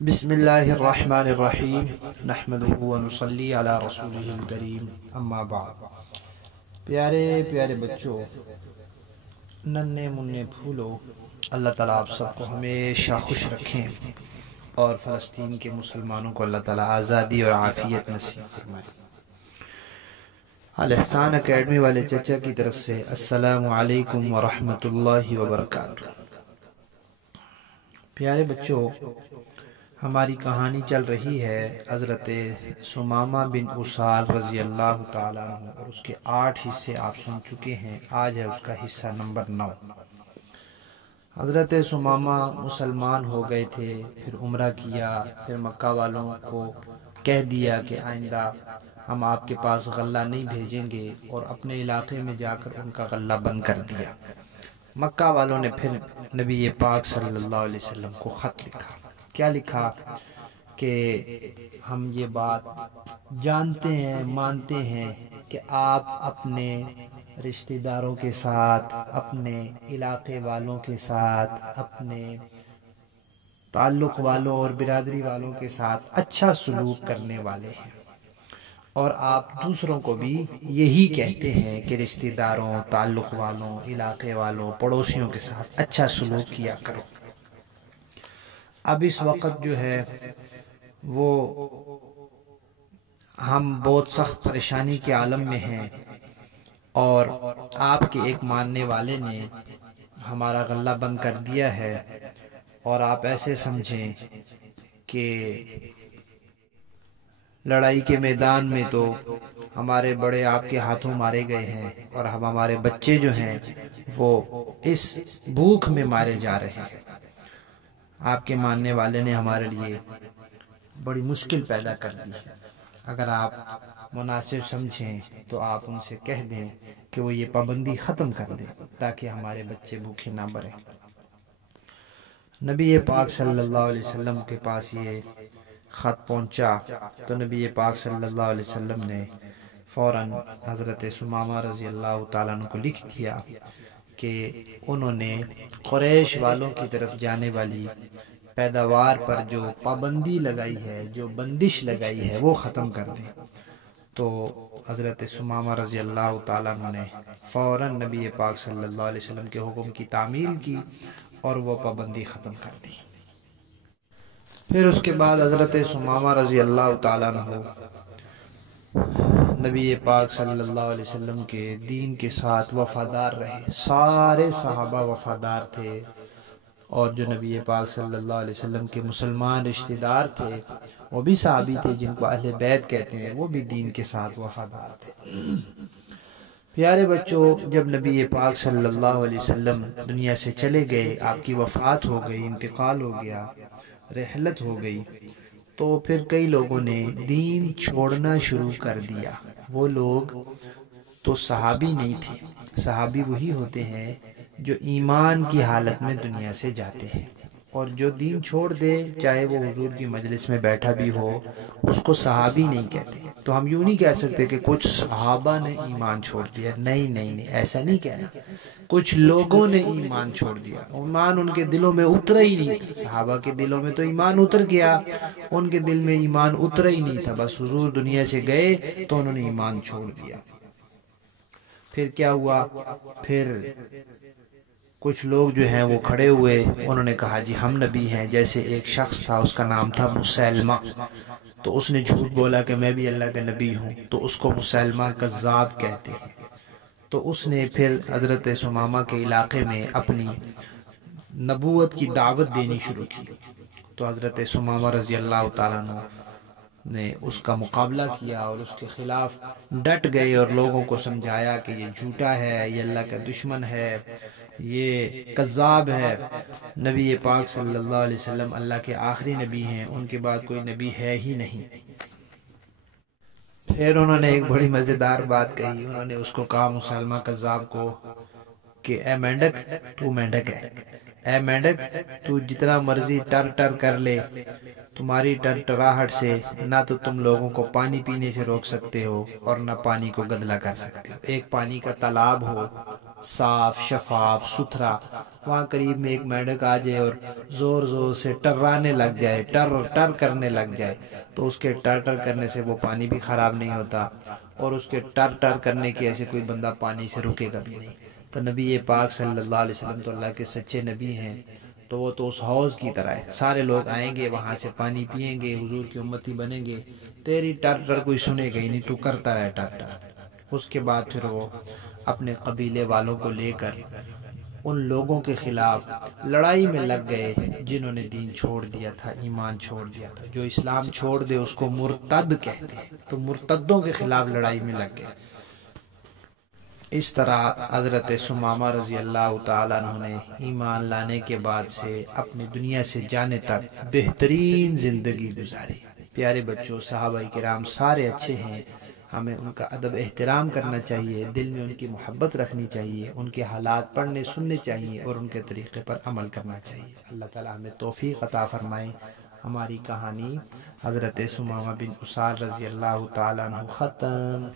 بسم اللہ الرحمن الرحیم نحمدہ ونصلی علی رسولہ الکریم اما بعد۔ پیارے پیارے بچوں، ننھے منھے پھولو، اللہ تعالیٰ آپ سب کو ہمیشہ خوش رکھیں اور فلسطین کے مسلمانوں کو اللہ تعالیٰ آزادی اور عافیت نصیب فرمائے۔ الاحسان اکیڈمی والے چچا کی طرف سے السلام علیکم ورحمۃ اللہ وبرکاتہ۔ پیارے بچوں، ہماری کہانی چل رہی ہے حضرت ثمامہ بن اسال رضی اللہ تعالیٰ عنہ، اور اس کے 8 حصے آپ سن چکے ہیں۔ آج ہے اس کا حصہ نمبر 9۔ حضرت ثمامہ مسلمان ہو گئے تھے، پھر عمرہ کیا، پھر مکہ والوں کو کہہ دیا کہ آئندہ ہم آپ کے پاس غلہ نہیں بھیجیں گے، اور اپنے علاقے میں جا کر ان کا غلہ بند کر دیا۔ مکہ والوں نے پھر نبی پاک صلی اللہ علیہ وسلم کو خط لکھا۔ کیا لکھا کہ ہم یہ بات جانتے ہیں، مانتے ہیں کہ آپ اپنے رشتہ داروں کے ساتھ، اپنے علاقے والوں کے ساتھ، اپنے تعلق والوں اور برادری والوں کے ساتھ اچھا سلوک کرنے والے ہیں، اور آپ دوسروں کو بھی یہی کہتے ہیں کہ رشتہ داروں، تعلق والوں، علاقے والوں، پڑوسیوں کے ساتھ اچھا سلوک کیا کرو۔ اب اس وقت جو ہے وہ ہم بہت سخت پریشانی کے عالم میں ہیں، اور آپ کے ایک ماننے والے نے ہمارا غلہ بند کر دیا ہے، اور آپ ایسے سمجھیں کہ لڑائی کے میدان میں تو ہمارے بڑے آپ کے ہاتھوں مارے گئے ہیں، اور ہمارے بچے جو ہیں وہ اس بھوک میں مارے جا رہے ہیں۔ آپ کے ماننے والے نے ہمارے لیے بڑی مشکل پیدا کر دی ہے۔ اگر آپ مناسب سمجھیں تو آپ ان سے کہہ دیں کہ وہ یہ پابندی ختم کر دیں، تاکہ ہمارے بچے بھوکے نہ مریں۔ نبی پاک صلی اللہ علیہ وسلم کے پاس یہ خط پہنچا تو نبی پاک صلی اللہ علیہ وسلم نے فوراً حضرت ثمامہ رضی اللہ تعالیٰ عنہ کو لکھ دیا کہ انہوں نے قریش والوں کی طرف جانے والی پیداوار پر جو پابندی لگائی ہے، جو بندش لگائی ہے، وہ ختم کر دیں۔ تو حضرت ثمامہ رضی اللہ تعالیٰ عنہ نے فوراً نبی پاک صلی اللہ علیہ وسلم کے حکم کی تعمیل کی اور وہ پابندی ختم کر دی۔ پھر اس کے بعد حضرت ثمامہ رضی اللہ تعالیٰ عنہ نبی پاک صلی اللہ علیہ وسلم کے دین کے ساتھ وفادار رہے۔ سارے صحابہ وفادار تھے، اور جو نبی پاک صلی اللہ علیہ وسلم کے مسلمان رشتہ دار تھے وہ بھی صحابی تھے، جن کو اہل بیت کہتے ہیں، وہ بھی دین کے ساتھ وفادار تھے۔ پیارے بچوں، جب نبی پاک صلی اللہ علیہ وسلم دنیا سے چلے گئے، آپ کی وفات ہو گئی، انتقال ہو گیا، رحلت ہو گئی، تو پھر کئی لوگوں نے دین چھوڑنا شروع کر دیا۔ وہ لوگ تو صحابی نہیں تھے۔ صحابی وہی ہوتے ہیں جو ایمان کی حالت میں دنیا سے جاتے ہیں، اور جو دین چھوڑ دے، چاہے وہ حضور کی مجلس میں بیٹھا بھی ہو، اس کو صحابی نہیں کہتے۔ تو ہم یوں نہیں کہہ سکتے کہ کچھ صحابہ نے ایمان چھوڑ دیا، نہیں، ایسا نہیں کہنا۔ کچھ لوگوں نے ایمان چھوڑ دیا، ایمان ان کے دلوں میں اترا ہی نہیں تھا۔ صحابہ کے دلوں میں تو ایمان اتر گیا، ان کے دل میں ایمان اترا ہی نہیں تھا، بس حضور دنیا سے گئے تو انہوں نے ایمان چھوڑ دیا۔ پھر کیا ہوا؟ پھر کچھ لوگ جو ہیں وہ کھڑے ہوئے، انہوں نے کہا جی ہم نبی ہیں۔ جیسے ایک شخص تھا، اس کا نام تھا مسیلمہ، تو اس نے جھوٹ بولا کہ میں بھی اللہ کا نبی ہوں، تو اس کو مسیلمہ کذاب کہتے ہیں۔ تو اس نے پھر حضرت ثمامہ کے علاقے میں اپنی نبوت کی دعوت دینی شروع کی۔ تو حضرت ثمامہ رضی اللہ تعالیٰ عنہ نے اس کا مقابلہ کیا اور اس کے خلاف ڈٹ گئے، اور لوگوں کو سمجھایا کہ یہ جھوٹا ہے، یہ اللہ کا دشمن ہے، یہ کذاب ہے۔ نبی پاک صلی اللہ علیہ وسلم اللہ کے آخری نبی ہیں، ان کے بعد کوئی نبی ہے ہی نہیں۔ پھر انہوں نے ایک بڑی مزیدار بات کہی، انہوں نے اس کو کہا، مسلمہ کذاب کو، کہ اے مینڈک، تو مینڈک ہے، اے مینڈک تو جتنا مرضی ٹر ٹر کر لے، تمہاری ٹر ٹراہٹ سے نہ تو تم لوگوں کو پانی پینے سے روک سکتے ہو، اور نہ پانی کو گدلا کر سکتے ہو۔ ایک پانی کا تالاب ہو صاف شفاف ستھرا، وہاں قریب میں ایک مینڈک آ جائے اور زور زور سے ٹرانے لگ جائے، ٹر ٹر کرنے لگ جائے، تو اس کے ٹر ٹر کرنے سے وہ پانی بھی خراب نہیں ہوتا، اور اس کے ٹر ٹر کرنے کی ایسے کوئی بندہ پانی سے رکے گا بھی نہیں۔ تو نبی پاک صلی اللہ علیہ وسلم تو اللہ کے سچے نبی ہیں، تو وہ تو اس حوض کی طرح ہے، سارے لوگ آئیں گے وہاں سے پانی پیئیں گے، حضور کی امتی بنیں گے، تیری ٹر ٹر کوئی سنے گا ہی نہیں، تو کرتا رہے ٹر ٹر۔ اس کے بعد پھر وہ اپنے قبیلے والوں کو لے کر ان لوگوں کے خلاف لڑائی میں لگ گئے جنہوں نے دین چھوڑ دیا تھا، ایمان چھوڑ دیا تھا۔ جو اسلام چھوڑ دے اس کو مرتد کہتے ہیں، تو مرتدوں کے خلاف لڑائی میں لگ گئے۔ اس طرح حضرت ثمامہ رضی اللہ تعالیٰ عنہ نے ایمان لانے کے بعد سے اپنی دنیا سے جانے تک بہترین زندگی گزاری۔ پیارے بچوں، صحابہ کرام سارے اچھے ہیں، ہمیں ان کا ادب احترام کرنا چاہیے، دل میں ان کی محبت رکھنی چاہیے، ان کے حالات پڑھنے سننے چاہیے اور ان کے طریقے پر عمل کرنا چاہیے۔ اللہ تعالیٰ ہمیں توفیق عطا فرمائے۔ ہماری کہانی حضرت ثمامہ بن اسال رضی اللہ تعالیٰ عنہ ختم۔